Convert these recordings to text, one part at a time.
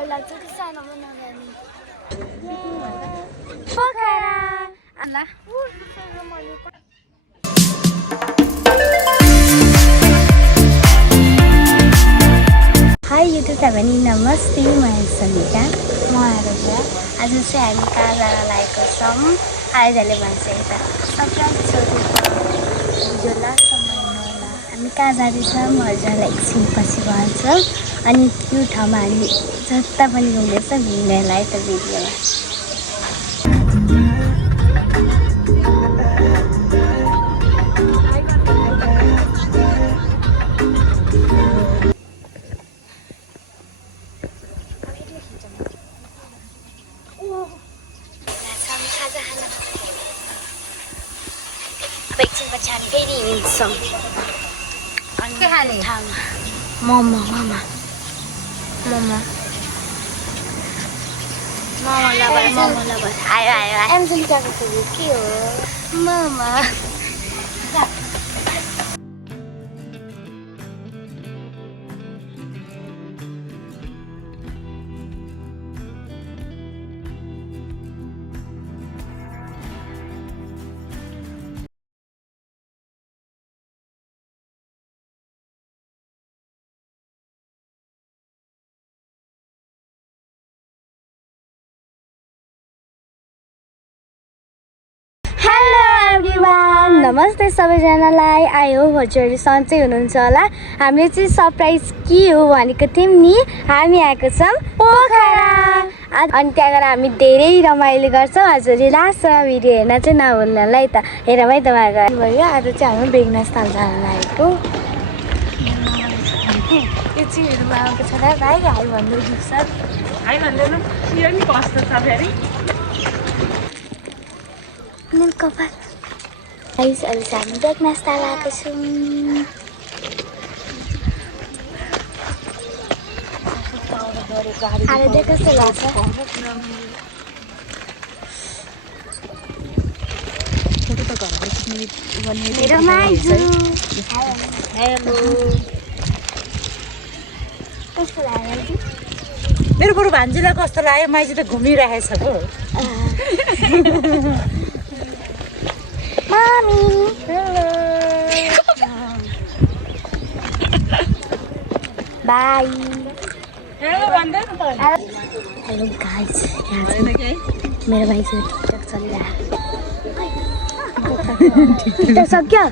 डर लाग्छ कि सानोमा नजाने पोखरा अल्ला हाई युट्युब फ्यामिली नमस्ते म सनिका म आरोग्य आज चाहिँ हामी कहाँ जान लागेको छौँ आइजले भन्छ यता सरप्राइज भिडियो लास्टसम्म हेर्नुहोला हामी कहाँ जाँदैछौँ म हजुरलाई एकछिन पछि भन्छु अनि त्यो ठाउँमा हामी जता पनि घुम्दैछ घुम्नेलाई त भिडियोमा मोमो लबर आयो एन्जेलिकाको फेरि के हो मोमो नमस्ते सबैजनालाई आई होप हजुरहरू सन्चै हुनुहुन्छ होला हामीले चाहिँ सरप्राइज के हो भनेको थियौँ नि हामी आएको छौँ पोखरा अनि त्यहाँ गएर हामी धेरै रमाइलो गर्छौँ हजुरले लास्टमा भिडियो हेर्न चाहिँ नभुल्नु है त हेरौँ है तपाईँको भयो आज चाहिँ हामी बेगनास्थल जान लागेको यो चिजहरूमा आएको छ र भाइ हाई भन्दै दुख्छ हाई भन्दैन यो नि कस्तो छ फेरि कपाल गाइस अहिले चाहिँ हामी बेगनास्थल आएको छौँ आज चाहिँ कस्तो लाग्छ कस्तो लाग्यो मेरो बुढो भान्जीलाई कस्तो लाग्यो माइजी त घुमिरहेछ पो Mommy. Hello. Bye. Hello, Wanda. Hello guys. मेरा भाइ चाहिँ टिकटक चलिरहेको टिकटक सक्यो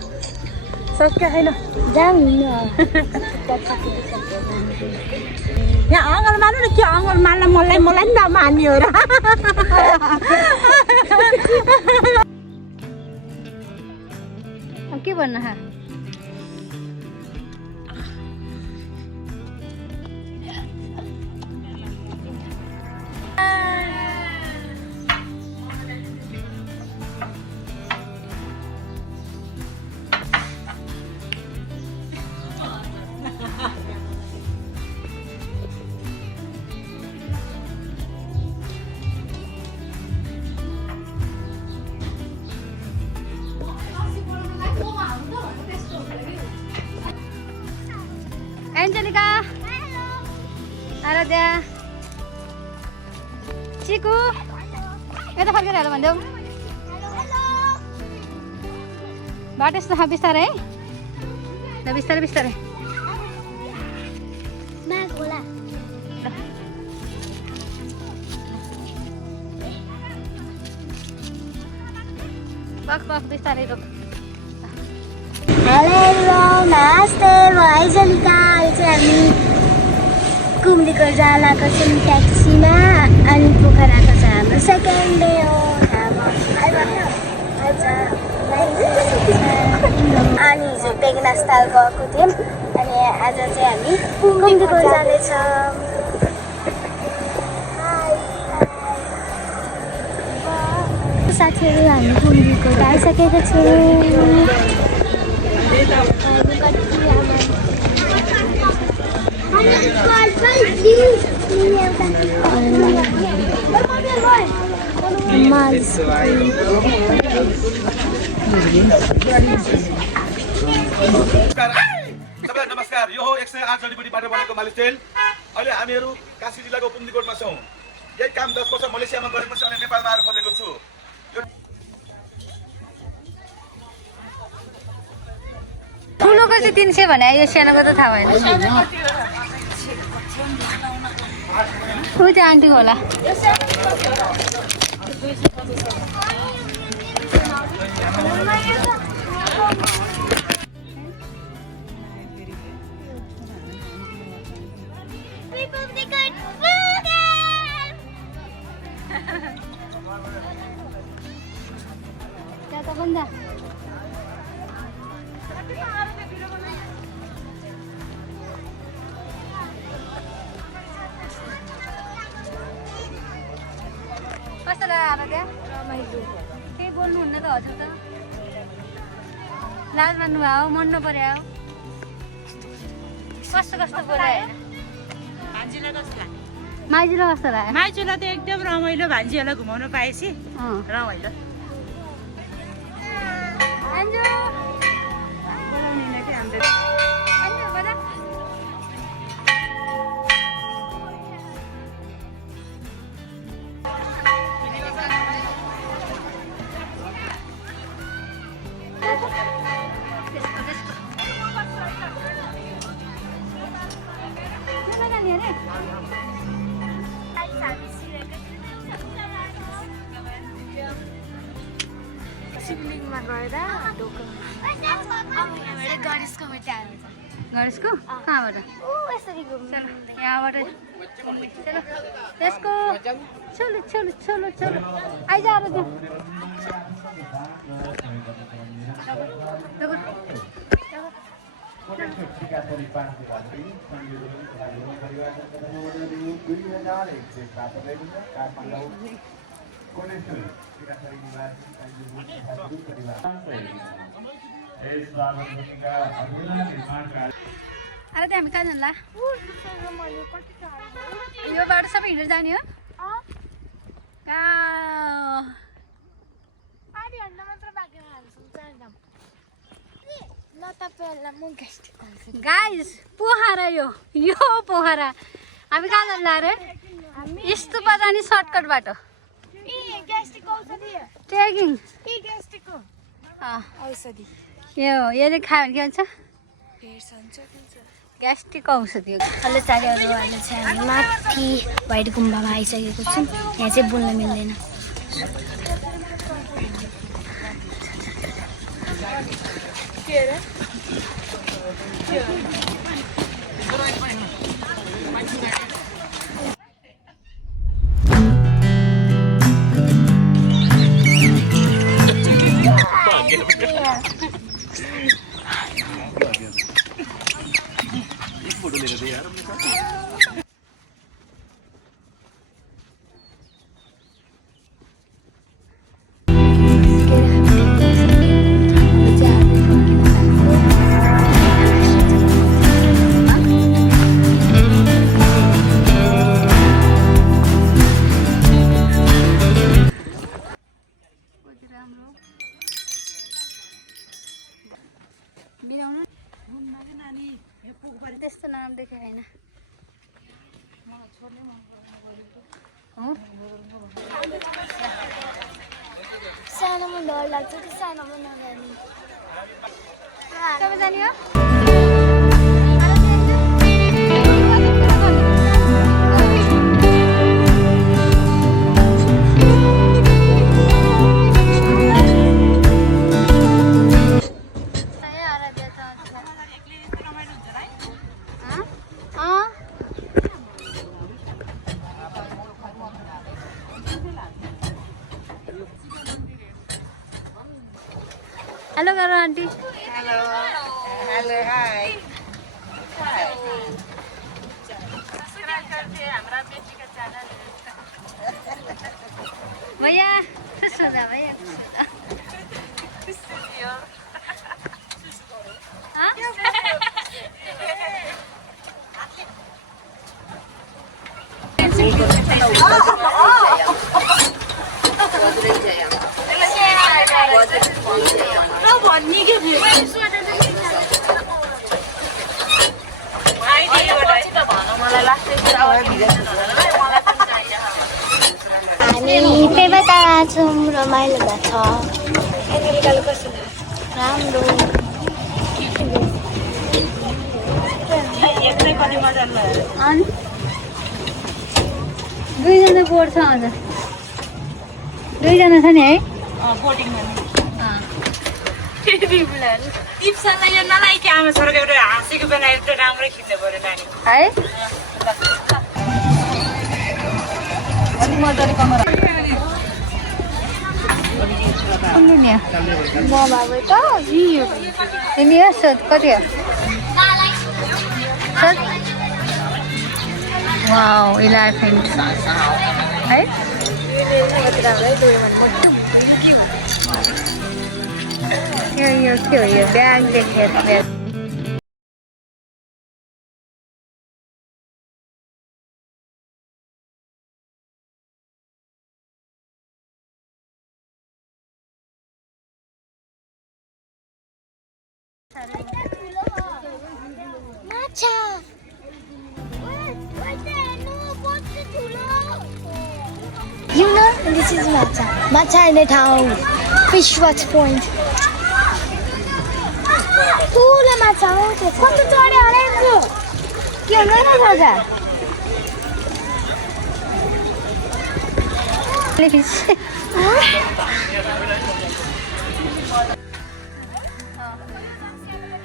छैन जाउँ न यहाँ अङ्गल मार्नु न के अङ्गल मार्न मलाई नि नमान्ने हो र के भन्नु हा एन्जेलिका आराध्या चिकु यता फर्केर हेर भनिदेऊ बाटो यस्तो बिस्तारै है ल बिस्तारै बिस्तारै बक बक बिस्तारै रोक हेलो नमस्ते म एन्जेलिका अहिले चाहिँ हामी कुम्दीको जालाको छौँ ट्याक्सीमा अनि पोखराको चाहिँ हाम्रो सेकेन्ड डे हो अनि हिजो बेगनास्थल गएको थियौँ अनि आज चाहिँ हामी कुम्दीको जाँदैछौँ साथीहरू हामी कुम्दीको आइसकेको छौँ नमस्कार यो हो 108 जडीबुटी बाटो बनेको मालिस तेल अहिले हामीहरू काशी जिल्लाको कुन्दिकोटमा छौँ। यही काम 10 वर्ष मलेसियामा गरेपछि अनि नेपालमा आएर खोलेको छु। ठुलोको चाहिँ 300 भने यो सानोको त थाहा भएन। ऊ चाहिँ आन्टी होला। क्या त बन्दा कस्तो लाग्यो अब त्यहाँ रमाइलो केही बोल्नुहुन्न त हजुर त लाज मान्नु भयो मन नपर्यो कस्तो कस्तो बोलायो भान्जीलाई कस्तो लाग्यो माइजूलाई कस्तो लाग्यो माइजूलाई त एकदम रमाइलो भान्जीहरूलाई घुमाउनु पाएपछि रमाइलो अन्जु बोलाउनेलाई के हाम्रो अन्जु बोला शिवलिङमा गएर गणेशको मिठाई आउँछ गणेशको कहाँबाट यसरी घुम्नु यहाँबाट चलो त्यसको चलो चलो चलो चलो आइज अब अरे त्यहाँ हामी कहाँ जान्ला यो बाटो सबै हिँडेर जाने हो कहाँ गाइस पोखरा यो पोखरा हामी कहाँ जान्ला अरे यस्तो बजाने सर्टकट बाटो ट्रेकिङ यो चाहिँ खायो भने के भन्छ ग्यास्ट्रिक औषधि हो हेलो साथीहरू अहिले चाहिँ हामी माथि व्हाइट गुम्बामा आइसकेको छौँ यहाँ चाहिँ बोल्न मिल्दैन त्यस्तो नाम देखेँ होइन सानोमा डर लाग्छ कि सानोमा नजाने कब जाने हो हेलो करो आंटी हेलो हेलो हाय भैया खुश हो जा भैया हाँ? मलाई लाग्छ हामी पेबेटा छौँ रमाइलो भएको छ राम्रो अनि दुईजना बोर्ड छ अझ दुईजना छ नि है टिप्सलाई यो नलाइकि आमा छोराको एउटा हाँसेको बेला एउटा राम्रै खिच्नु पर्यो नानी है सोध कति हो वाउ इलेफेन्ट है यो के हो यो ब्याग देखेर bag You know, this is matcha. Matcha in the town. Fish Watch Point. ठुलो माछा हो त्यो कस्तो चढ्यो होला यसो के हुँदैन सजा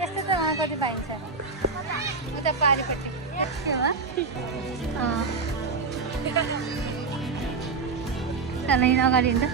यस्तो त कति पाइन्छ उता पारिपट्टि चल अगाडि हुन्छ